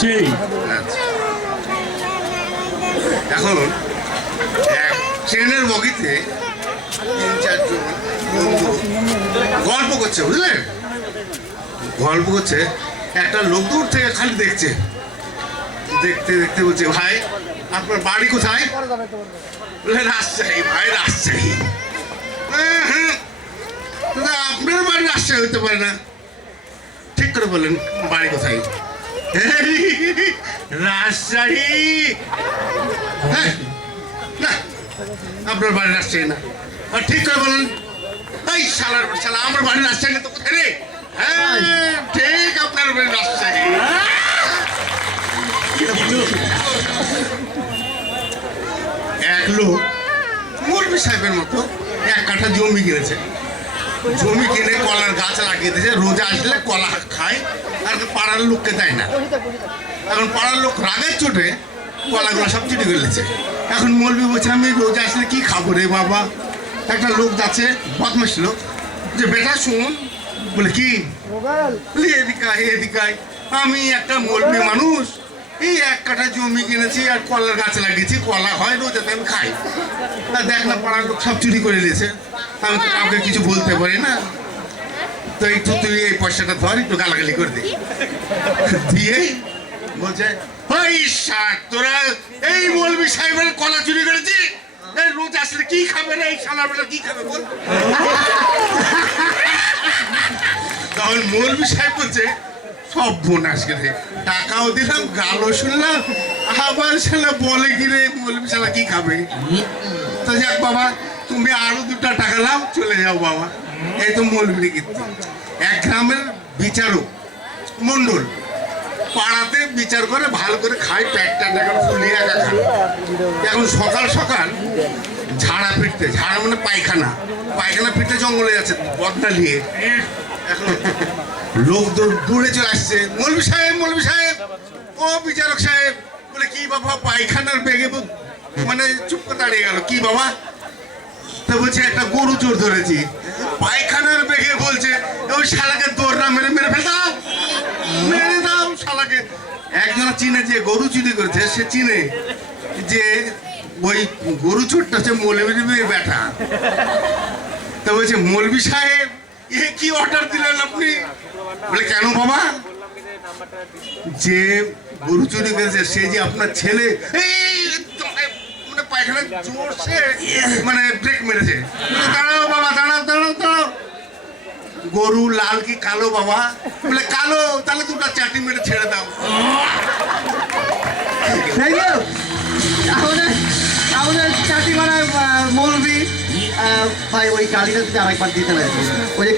সেই এখন এক ট্রেনের বগিতে ৩-৪ জন বন্ধু গল্প করছে, বুঝলেন? গল্প করছে, একটা লোক দূর থেকে খালি দেখছে, দেখতে দেখতে বলছে, ভাই আপনার বাড়ি কোথায়? বলে রাজশাহী। ভাই রাজশাহী? দাদা আপনার বাড়ি রাজশাহী হতে পারে না। ঠিক করে বললেন বাড়ি কোথায়? রাজশাহী? হ্যাঁ না, আপনার বাড়ি রাজশাহী না। আর ঠিক করে বলেন, এই শালার শালা আমার বাড়ি রাজশাহী না তো কোথায় রে? হ্যাঁ ঠিক, আপনার বাড়ি রাজশাহী। এক লোক মৌলভী সাহেবের মতো 1 কাঠা জমি কিনেছে। জমি কিনে কলার গাছ লাগিয়ে দিয়েছে, রোজা আসলে কলা খায় আর পাড়ার লোককে দেয় না। এখন পাড়ার লোক রাগের চোটে কলাগুলো সব চুরি করে নিয়েছে। এখন মৌলভী বলছে, আমি রোজা আসলে কি খাবো রে বাবা? একটা লোক যাচ্ছে, বদমাশ লোক, যে বেটা শুন, বলে কি? এদিকায় আমি একটা মৌলভী মানুষ, এই 1 কাঠা জমি কিনেছি আর কলার গাছ লাগিয়েছি, কলা হয় রোজাতে আমি খাই। আর দেখ না পাড়ার লোক সব চুরি করে নিয়েছে, আমি তো কাউকে কিছু বলতে পারি না, তো একটু তুই এই পয়সাটা ধর, একটু গালাগালি করে দে। দিয়ে বলছে, ওই তোরা এই মৌলভী সাহেবের কলা চুরি করেছি, এই রোজ আসলে কি খাবে রে? এই শালার বেলা কি খাবে বল? তখন মৌলভী সাহেব বলছে, সব বোনাস গেছে, টাকাও দিলাম, গালও শুনলাম, আবার শালা বলে কি রে মৌলভী শালা কি খাবে? তো যাক বাবা, তুমি আরো 2টা টাকা লাও, চলে যাও বাবা। এই তো মৌলভী কীর্তি। এক গ্রামের বিচারক মন্ডল পাড়াতে বিচার করে ভালো করে খায়, পেটটা ফুলিয়ে একা খায়। এখন সকাল সকাল ঝাড়া ফিরতে, ঝাড়া মানে পায়খানা ফিরতে জঙ্গলে যাচ্ছে বদনা নিয়ে। এখন লোক দূরে চলে আসছে, মৌলভী সাহেব, ও বিচারক সাহেব। বলে কি বাবা? পায়খানার বেগে মানে চুপ করে দাঁড়িয়ে গেল। কি বাবা? তো বলছে, একটা গরু চোর ধরেছি। পায়খানার বেগে বলছে, ওই শালাকে দৌড়া মেরে মেরে দাও শালাকে। একজন চিনে, যে গরু চুরি করেছে সে চিনে যে ওই গরু চোরটা হচ্ছে মৌলভীর বেটা। তো বলছে, মৌলভী সাহেব এ কি অর্ডার দিলেন আপনি? বলে কেন বাবা? যে গরু চুরি করেছে সে যে আপনার ছেলে। পায়খানা জোরছে মানে ব্রেক মেরেছে। দাঁড়াও বাবা, দাঁড়াও। গরু লাল কি কালো বাবা? বলে কালো। তাহলে 2টা চাটি মেরে ছেড়ে দাও। আমাদের চাটি মারার মৌলভী ভাই, ওই গাড়িটা যদি আরেকবার দিতে লাগে, ওই যে